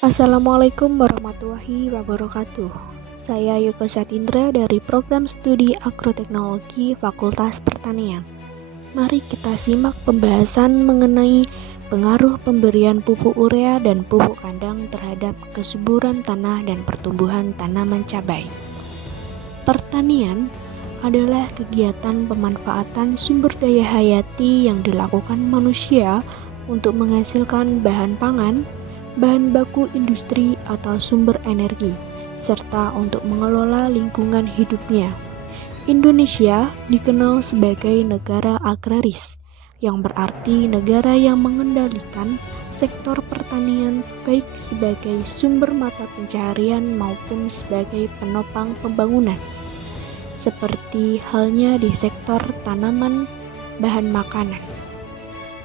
Assalamualaikum warahmatullahi wabarakatuh. Saya Yuko Satindra dari Program Studi Agroteknologi Fakultas Pertanian. Mari kita simak pembahasan mengenai pengaruh pemberian pupuk urea dan pupuk kandang terhadap kesuburan tanah dan pertumbuhan tanaman cabai. Pertanian adalah kegiatan pemanfaatan sumber daya hayati yang dilakukan manusia untuk menghasilkan bahan pangan, bahan baku industri atau sumber energi, serta untuk mengelola lingkungan hidupnya. Indonesia dikenal sebagai negara agraris, yang berarti negara yang mengendalikan sektor pertanian baik sebagai sumber mata pencaharian maupun sebagai penopang pembangunan. Seperti halnya di sektor tanaman bahan makanan.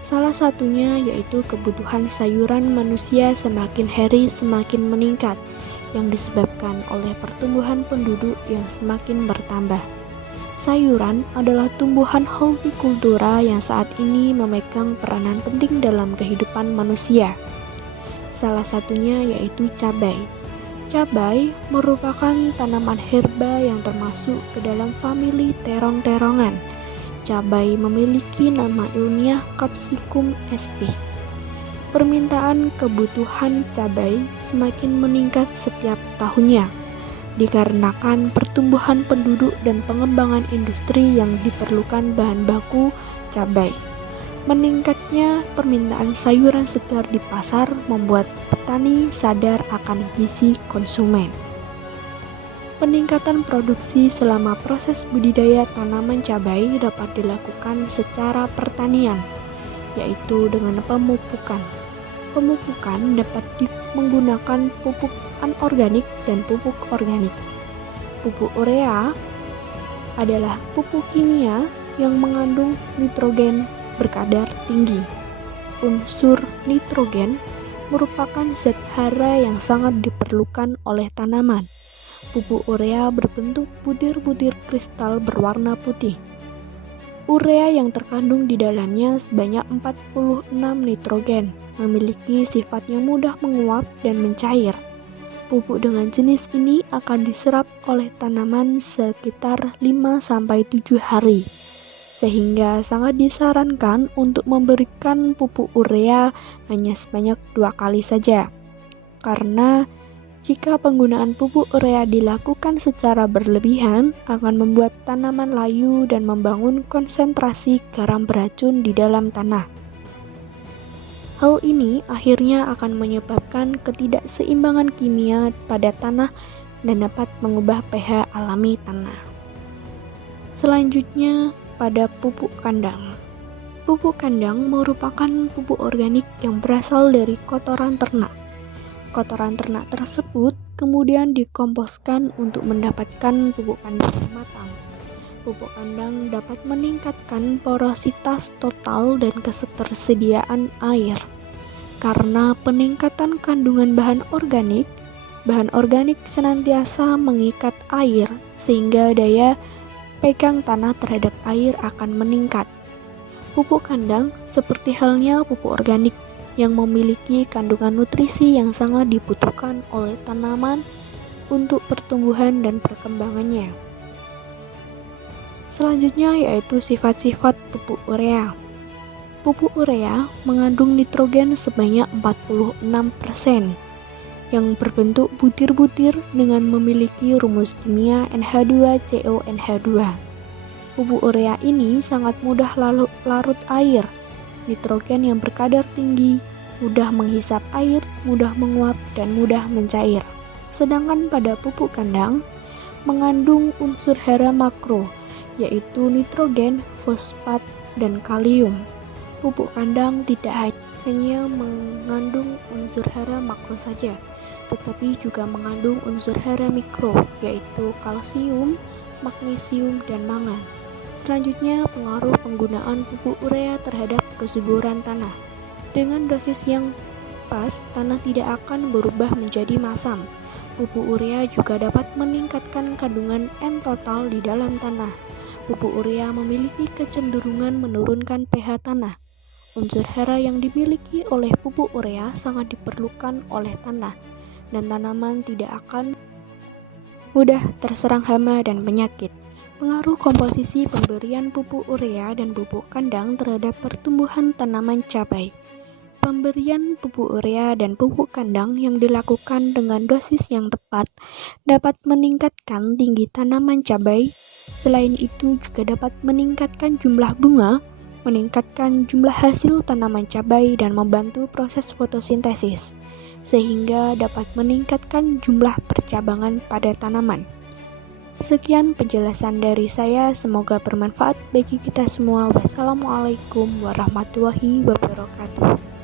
Salah satunya yaitu kebutuhan sayuran manusia semakin hari semakin meningkat yang disebabkan oleh pertumbuhan penduduk yang semakin bertambah. Sayuran adalah tumbuhan hortikultura yang saat ini memegang peranan penting dalam kehidupan manusia. Salah satunya yaitu cabai. Cabai merupakan tanaman herba yang termasuk ke dalam famili terong-terongan. Cabai memiliki nama ilmiah Capsicum sp. Permintaan kebutuhan cabai semakin meningkat setiap tahunnya, dikarenakan pertumbuhan penduduk dan pengembangan industri yang diperlukan bahan baku cabai. Meningkatnya permintaan sayuran segar di pasar membuat petani sadar akan gizi konsumen. Peningkatan produksi selama proses budidaya tanaman cabai dapat dilakukan secara pertanian, yaitu dengan pemupukan. Pemupukan dapat menggunakan pupuk anorganik dan pupuk organik. Pupuk urea adalah pupuk kimia yang mengandung nitrogen berkadar tinggi. Unsur nitrogen merupakan zat hara yang sangat diperlukan oleh tanaman. Pupuk urea berbentuk butir-butir kristal berwarna putih. Urea yang terkandung di dalamnya sebanyak 46 nitrogen, memiliki sifat yang mudah menguap dan mencair. Pupuk dengan jenis ini akan diserap oleh tanaman sekitar 5-7 hari. Sehingga sangat disarankan untuk memberikan pupuk urea hanya sebanyak 2 kali saja. Karena jika penggunaan pupuk urea dilakukan secara berlebihan akan membuat tanaman layu dan membangun konsentrasi garam beracun di dalam tanah. Hal ini akhirnya akan menyebabkan ketidakseimbangan kimia pada tanah dan dapat mengubah pH alami tanah. Selanjutnya, pada pupuk kandang. Pupuk kandang merupakan pupuk organik yang berasal dari kotoran ternak. Kotoran ternak tersebut kemudian dikomposkan untuk mendapatkan pupuk kandang yang matang. Pupuk kandang dapat meningkatkan porositas total dan ketersediaan air. Karena peningkatan kandungan bahan organik senantiasa mengikat air sehingga daya pegang tanah terhadap air akan meningkat. Pupuk kandang seperti halnya pupuk organik yang memiliki kandungan nutrisi yang sangat dibutuhkan oleh tanaman untuk pertumbuhan dan perkembangannya. Selanjutnya yaitu sifat-sifat pupuk urea. Pupuk urea mengandung nitrogen sebanyak 46%. Yang berbentuk butir-butir dengan memiliki rumus kimia NH2CONH2. Pupuk urea ini sangat mudah larut air. Nitrogen yang berkadar tinggi, mudah menghisap air, mudah menguap, dan mudah mencair. Sedangkan pada pupuk kandang mengandung unsur hara makro, yaitu nitrogen, fosfat, dan kalium. Pupuk kandang tidak hanya mengandung unsur hara makro saja, tetapi juga mengandung unsur hara mikro, yaitu kalsium, magnesium, dan mangan. Selanjutnya, pengaruh penggunaan pupuk urea terhadap kesuburan tanah. Dengan dosis yang pas, tanah tidak akan berubah menjadi masam. Pupuk urea juga dapat meningkatkan kandungan N total di dalam tanah. Pupuk urea memiliki kecenderungan menurunkan pH tanah. Unsur hara yang dimiliki oleh pupuk urea sangat diperlukan oleh tanah, dan tanaman tidak akan mudah terserang hama dan penyakit. Pengaruh komposisi pemberian pupuk urea dan pupuk kandang terhadap pertumbuhan tanaman cabai. Pemberian pupuk urea dan pupuk kandang yang dilakukan dengan dosis yang tepat dapat meningkatkan tinggi tanaman cabai. Selain itu juga dapat meningkatkan jumlah bunga, meningkatkan jumlah hasil tanaman cabai dan membantu proses fotosintesis, sehingga dapat meningkatkan jumlah percabangan pada tanaman. Sekian penjelasan dari saya, semoga bermanfaat bagi kita semua. Wassalamualaikum warahmatullahi wabarakatuh.